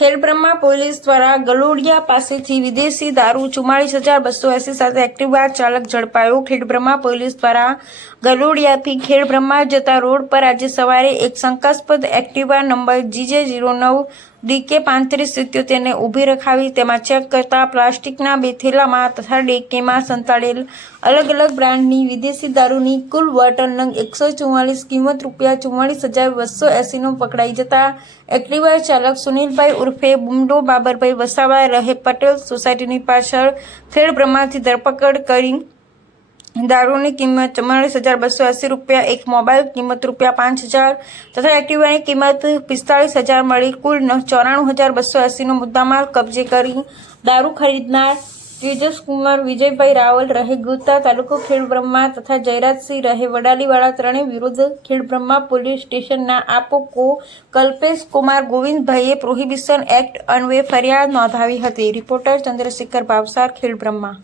Khedbrahma police દ્વારા ગલોડિયા પાસેથી વિદેશી દારૂ ચુમ્માળીસ હજાર બસો એસી સાથે એક્ટિવા ચાલક ઝડપાયો. ખેડબ્રહ્મા પોલીસ દ્વારા ગલોડિયાથી ખેડબ્રહ્મા જતા રોડ પર આજે સવારે એક શંકાસ્પદ એક્ટિવા નંબર જીજે જીરો નવ ડીકે પાંત્રીસ સિત્યોતેરને ઊભી રખાવી તેમાં ચેક કરતા પ્લાસ્ટિકના બે થેલામાં તથા ડેકેમાં સંતાડેલ અલગ અલગ બ્રાન્ડની વિદેશી દારૂની કુલ બોટલ નંગ એકસો ચુમ્માલીસ કિંમત રૂપિયા ચુમ્માલીસ હજાર બસો એસીનો પકડાઈ જતા એક્ટિવા ચાલક સુનિલભાઈ ઉર્ફે બુમડો બાબરભાઈ વસાવા રહે પટેલ સોસાયટીની પાછળ ખેડ પ્રમાણથી ધરપકડ કરી દારૂની કિંમત ચુમ્માળીસ હજાર બસો એંસી રૂપિયા, એક મોબાઈલ કિંમત રૂપિયા પાંચ હજાર તથા એક્ટિવાની કિંમત પિસ્તાળીસ હજાર મળી. કુલ ચોરાણું હજાર બસો એંસીનો મુદ્દામાલ કબજે કરી દારૂ ખરીદનાર તેજસ કુમાર વિજયભાઈ રાવલ રહે ગુતા તાલુકો ખેડબ્રહ્મા તથા જયરાજસિંહ રહે વડાલીવાળા ત્રણેય વિરુદ્ધ ખેડબ્રહ્મા પોલીસ સ્ટેશનના આપોકો કલ્પેશ કુમાર ગોવિંદભાઈએ પ્રોહિબિશન એક્ટ અન્વયે ફરિયાદ નોંધાવી હતી. રિપોર્ટર ચંદ્રશેખર ભાવસાર, ખેડબ્રહ્મા.